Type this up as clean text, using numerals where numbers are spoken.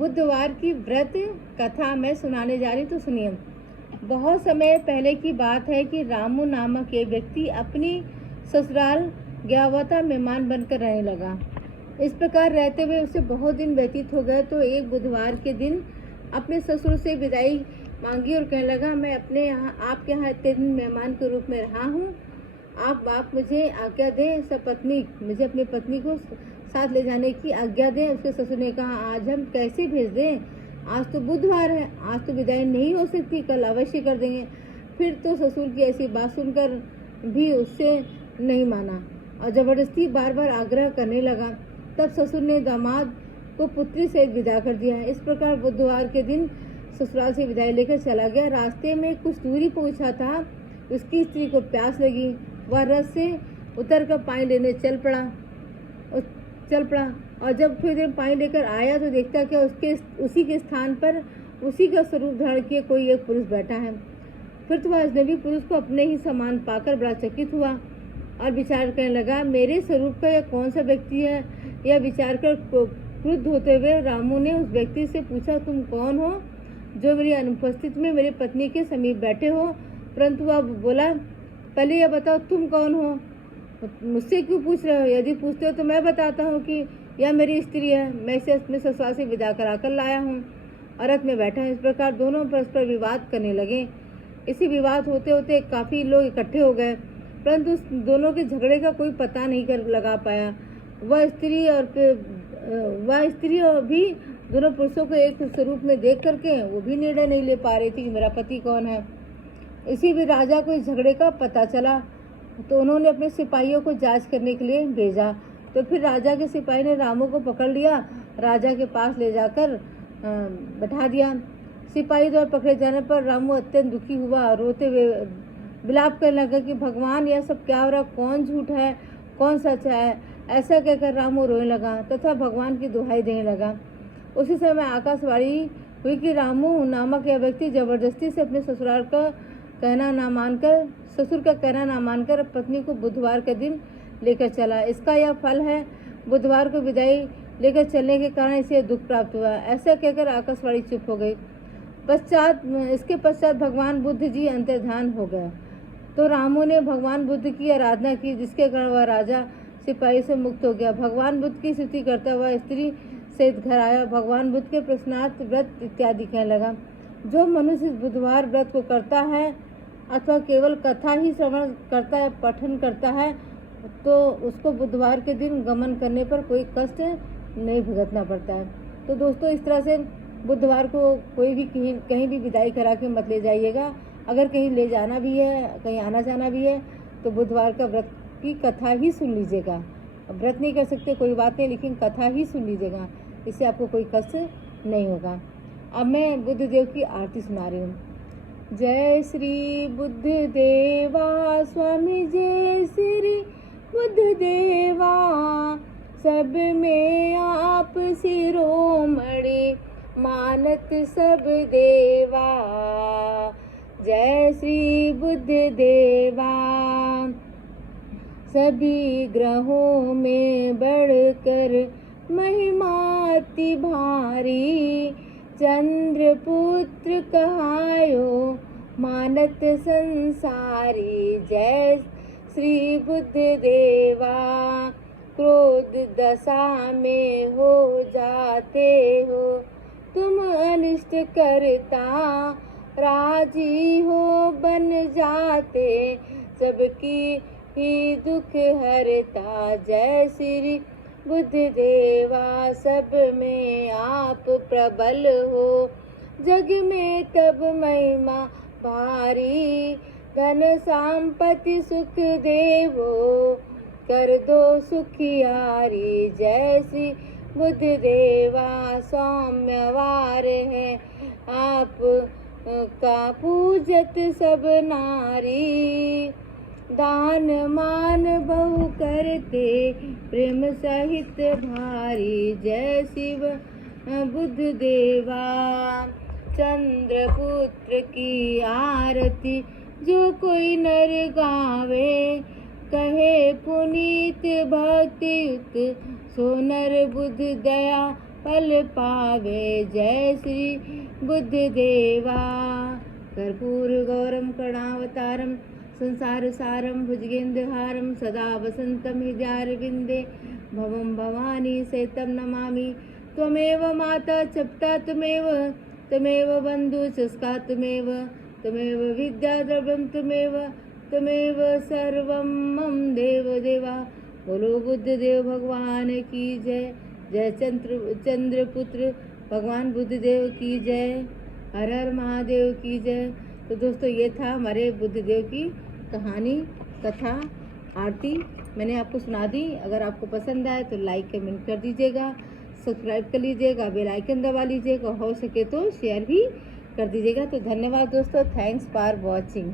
बुधवार की व्रत कथा मैं सुनाने जा रही, तो सुनिए। बहुत समय पहले की बात है कि रामू नामक एक व्यक्ति अपनी ससुराल गया हुआ था, मेहमान बनकर रहने लगा। इस प्रकार रहते हुए उसे बहुत दिन व्यतीत हो गए, तो एक बुधवार के दिन अपने ससुर से विदाई मांगी और कहने लगा, मैं अपने यहाँ आपके यहाँ इतने दिन मेहमान के रूप में रहा हूँ, आप मुझे आज्ञा दें, सपत्नी मुझे अपनी पत्नी को साथ ले जाने की आज्ञा दें। उसके ससुर ने कहा, आज हम कैसे भेज दें, आज तो बुधवार है, आज तो विदाई नहीं हो सकती, कल अवश्य कर देंगे। फिर तो ससुर की ऐसी बात सुनकर भी उससे नहीं माना और ज़बरदस्ती बार बार आग्रह करने लगा। तब ससुर ने दामाद को पुत्री सहित विदा कर दिया। इस प्रकार बुधवार के दिन ससुराल से विदाई लेकर चला गया। रास्ते में कुछ दूरी पहुंचा था, उसकी स्त्री को प्यास लगी। वह रथ से उतरकर पानी लेने चल पड़ा और जब थोड़ी देर पानी लेकर आया तो देखता कि उसी के स्थान पर उसी का स्वरूप धारण किए कोई एक पुरुष बैठा है। फिर तो वह अजनबी पुरुष को अपने ही समान पाकर बड़ा चकित हुआ और विचार करने लगा, मेरे स्वरूप का यह कौन सा व्यक्ति है। यह विचार कर क्रुद्ध होते हुए रामू ने उस व्यक्ति से पूछा, तुम कौन हो जो मेरी अनुपस्थित में मेरी पत्नी के समीप बैठे हो। परंतु वह बोला, पहले यह बताओ तुम कौन हो, मुझसे क्यों पूछ रहे हो। यदि पूछते हो तो मैं बताता हूँ कि यह मेरी स्त्री है, मैं इसे अपने ससुराल से विदा कराकर लाया हूँ और रथ में बैठा हूँ। इस प्रकार दोनों परस्पर विवाद करने लगे। इसी विवाद होते होते काफ़ी लोग इकट्ठे हो गए, परंतु दोनों के झगड़े का कोई पता नहीं लगा पाया। वह स्त्री और भी दोनों पुरुषों को एक स्वरूप में देख करके वो भी निर्णय नहीं ले पा रही थी कि मेरा पति कौन है। इसी भी राजा को इस झगड़े का पता चला, तो उन्होंने अपने सिपाहियों को जांच करने के लिए भेजा। तो फिर राजा के सिपाही ने रामू को पकड़ लिया, राजा के पास ले जाकर बैठा दिया। सिपाही द्वारा पकड़े जाने पर रामू अत्यंत दुखी हुआ, रोते हुए विलाप करने लगा कि भगवान, यह सब क्या हो रहा, कौन झूठ है कौन सच है। ऐसा कहकर रामू रोने लगा तथा भगवान की दुहाई देने लगा। उसी समय आकाशवाणी हुई कि रामू नामक यह व्यक्ति जबरदस्ती से अपने ससुर का कहना ना मानकर पत्नी को बुधवार के दिन लेकर चला। इसका यह फल है, बुधवार को विदाई लेकर चलने के कारण इसे दुख प्राप्त हुआ। ऐसा कहकर आकाशवाणी चुप हो गई। इसके पश्चात भगवान बुद्ध जी अंतर्धान हो गए, तो रामू ने भगवान बुद्ध की आराधना की, जिसके कारण वह राजा सिपाही से मुक्त हो गया। भगवान बुद्ध की स्तुति करता हुआ स्त्री सहित घर आया। भगवान बुद्ध के प्रश्नार्थ व्रत इत्यादि कहने लगा। जो मनुष्य इस बुधवार व्रत को करता है अथवा केवल कथा ही श्रवण करता है, पठन करता है, तो उसको बुधवार के दिन गमन करने पर कोई कष्ट नहीं भुगतना पड़ता है। तो दोस्तों, इस तरह से बुधवार को कोई भी कहीं भी विदाई करा के मत ले जाइएगा। अगर कहीं ले जाना भी है, कहीं आना जाना भी है, तो बुधवार का व्रत की कथा ही सुन लीजिएगा। व्रत नहीं कर सकते कोई बात नहीं, लेकिन कथा ही सुन लीजिएगा, इससे आपको कोई कष्ट नहीं होगा। अब मैं बुद्ध देव की आरती सुना रही हूँ। जय श्री बुद्ध देवा, स्वामी जय श्री बुद्ध देवा, सब में आप शिरोमणि मानत सब देवा। जय श्री बुद्ध देवा, सभी ग्रहों में बढ़कर महिमा अति भारी, चंद्रपुत्र कहायो मानत संसारी। जय श्री बुद्ध देवा, क्रोध दशा में हो जाते हो तुम अनिष्ट करता, राजी हो बन जाते सबकी ही दुख हरता। जय श्री बुद्ध देवा, सब में आप प्रबल हो, जग में तब महिमा भारी, धन संपत्ति सुख देवो कर दो सुखियारी। जय श्री बुद्ध देवा, सौम्यवार है आप का पूजत सब नारी, दान मान बहु करते प्रेम सहित भारी। जय शिव बुद्ध देवा, चंद्रपुत्र की आरती जो कोई नर गावे, कहे पुनीत भक्ति युक्त सो नर बुद्ध दया फल पावे। जय श्री बुद्ध देवा। कर्पूर गौरम करुणावतारम संसार सारम भुजगेन्द्रहारम सदा वसंतम हृदयारविंदे भवम भवानी सहितं नमामि। त्वमेव माता च पिता त्वमेव, त्वमेव बंधु च त्वमेव विद्या द्रव्यं त्वमेव सर्वं मम देव देवा। बोलो बुद्ध देव भगवान की जय। जय चंद्रपुत्र भगवान बुद्ध देव की जय। हर हर महादेव की जय। तो दोस्तों ये था हमारे बुद्ध देव की कहानी, कथा, आरती मैंने आपको सुना दी। अगर आपको पसंद आए तो लाइक कमेंट कर दीजिएगा, सब्सक्राइब कर लीजिएगा, बेल आइकन दबा लीजिएगा, हो सके तो शेयर भी कर दीजिएगा। तो धन्यवाद दोस्तों, थैंक्स फॉर वॉचिंग।